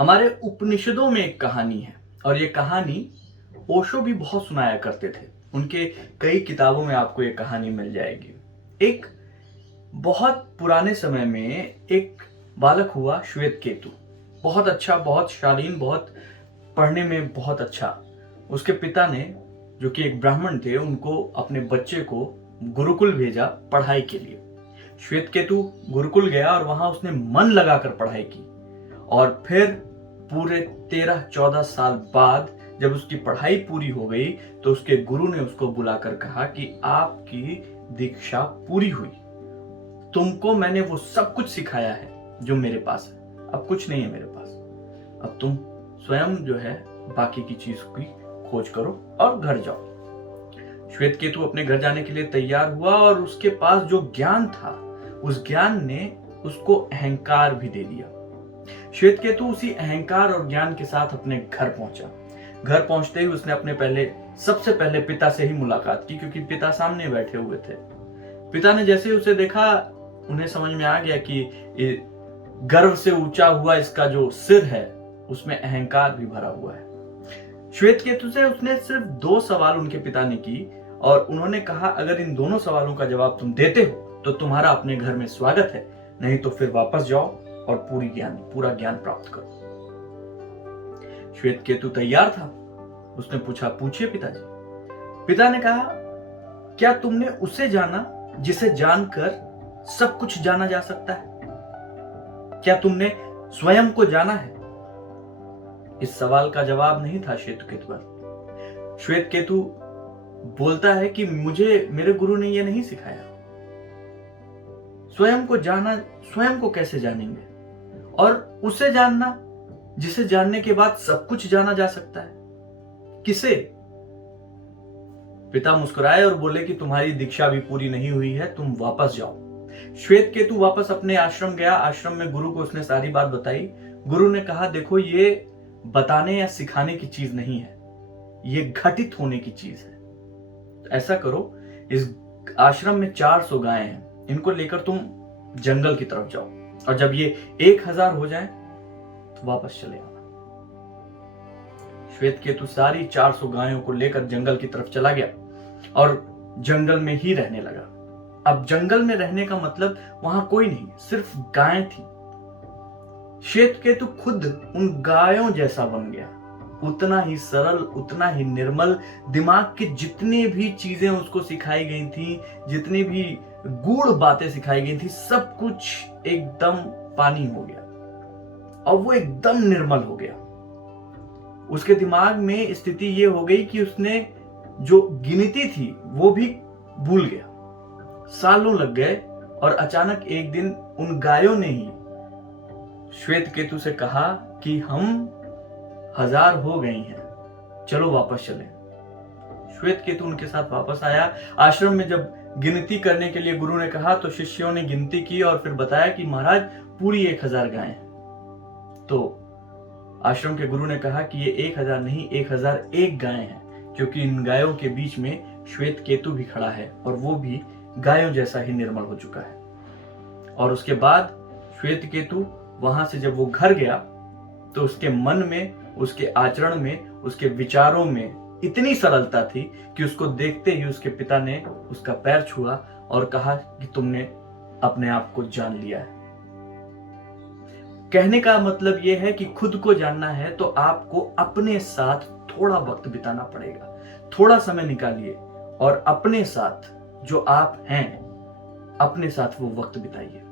हमारे उपनिषदों में एक कहानी है और ये कहानी ओशो भी बहुत सुनाया करते थे। उनके कई किताबों में आपको ये कहानी मिल जाएगी। एक बहुत पुराने समय में एक बालक हुआ श्वेत केतु। बहुत अच्छा, बहुत शालीन, बहुत पढ़ने में बहुत अच्छा। उसके पिता ने, जो कि एक ब्राह्मण थे, उनको अपने बच्चे को गुरुकुल भेजा पढ़ाई के लिए। श्वेत केतु गुरुकुल गया और वहां उसने मन लगाकर पढ़ाई की और फिर पूरे 13-14 साल बाद जब उसकी पढ़ाई पूरी हो गई तो उसके गुरु ने उसको बुलाकर कहा कि आपकी दीक्षा पूरी हुई, तुमको मैंने वो सब कुछ सिखाया है जो मेरे पास है, अब कुछ नहीं है मेरे पास, अब तुम स्वयं जो है बाकी की चीज की खोज करो और घर जाओ। श्वेत केतु अपने घर जाने के लिए तैयार हुआ और उसके पास जो ज्ञान था उस ज्ञान ने उसको अहंकार भी दे दिया। श्वेत केतु उसी अहंकार और ज्ञान के साथ अपने घर पहुंचा। घर पहुंचते ही उसने सबसे पहले पिता से ही मुलाकात की, क्योंकि पिता सामने बैठे हुए थे। पिता ने जैसे ही उसे देखा, उन्हें समझ में आ गया कि गर्व से ऊंचा हुआ इसका जो सिर है उसमें अहंकार भी भरा हुआ है। श्वेत केतु से उसने सिर्फ 2 सवाल उनके पिता ने की और उन्होंने कहा, अगर इन दोनों सवालों का जवाब तुम देते हो तो तुम्हारा अपने घर में स्वागत है, नहीं तो फिर वापस जाओ और पूरा ज्ञान प्राप्त करो। श्वेत केतु तैयार था। उसने पूछा, पूछिए पिताजी। पिता ने कहा, क्या तुमने उसे जाना जिसे जानकर सब कुछ जाना जा सकता है? क्या तुमने स्वयं को जाना है? इस सवाल का जवाब नहीं था श्वेत केतु पर। श्वेत केतु बोलता है कि मुझे मेरे गुरु ने यह नहीं सिखाया। स्वयं को जाना, स्वयं को कैसे जानेंगे? और उसे जानना जिसे जानने के बाद सब कुछ जाना जा सकता है, किसे? पिता मुस्कुराए और बोले कि तुम्हारी दीक्षा भी पूरी नहीं हुई है, तुम वापस जाओ। श्वेत केतु वापस अपने आश्रम गया। आश्रम में गुरु को उसने सारी बात बताई। गुरु ने कहा, देखो, ये बताने या सिखाने की चीज नहीं है, ये घटित होने की चीज है। तो ऐसा करो, इस आश्रम में 400 गायें हैं, इनको लेकर तुम जंगल की तरफ जाओ और जब ये 1000 हो जाए तो वापस चले आना। श्वेत केतु सारी 400 गायों को लेकर जंगल की तरफ चला गया और जंगल में ही रहने लगा। अब जंगल में रहने का मतलब वहां कोई नहीं, सिर्फ गायें थी। श्वेत केतु खुद उन गायों जैसा बन गया, उतना ही सरल, उतना ही निर्मल। दिमाग की जितनी भी चीजें उसको सिखाई गई थी, जितनी भी गूढ़ बातें सिखाई गई थी, सब कुछ एकदम पानी हो गया और वो एकदम निर्मल हो गया। उसके दिमाग में स्थिति ये हो गई कि उसने जो गिनती थी वो भी भूल गया। सालों लग गए और अचानक एक दिन उन गायों ने ही श्वेत केतु से कहा कि हम 1000 हो गई हैं, चलो वापस चलें। श्वेत केतु उनके साथ वापस आया। आश्रम में जब गिनती करने के लिए गुरु ने कहा तो शिष्यों ने गिनती की और फिर बताया कि महाराज पूरी 1000 गायें। तो आश्रम के गुरु ने कहा कि ये 1000 नहीं, 1001 गायें हैं, क्योंकि इन गायों के बीच में श्वेत केतु भी खड़ा है और वो भी गायों जैसा ही निर्मल हो चुका है। और उसके बाद श्वेत केतु वहां से जब वो घर गया तो उसके मन में, उसके आचरण में, उसके विचारों में इतनी सरलता थी कि उसको देखते ही उसके पिता ने उसका पैर छुआ और कहा कि तुमने अपने आप को जान लिया है। कहने का मतलब यह है कि खुद को जानना है तो आपको अपने साथ थोड़ा वक्त बिताना पड़ेगा। थोड़ा समय निकालिए और अपने साथ, जो आप हैं, अपने साथ वो वक्त बिताइए।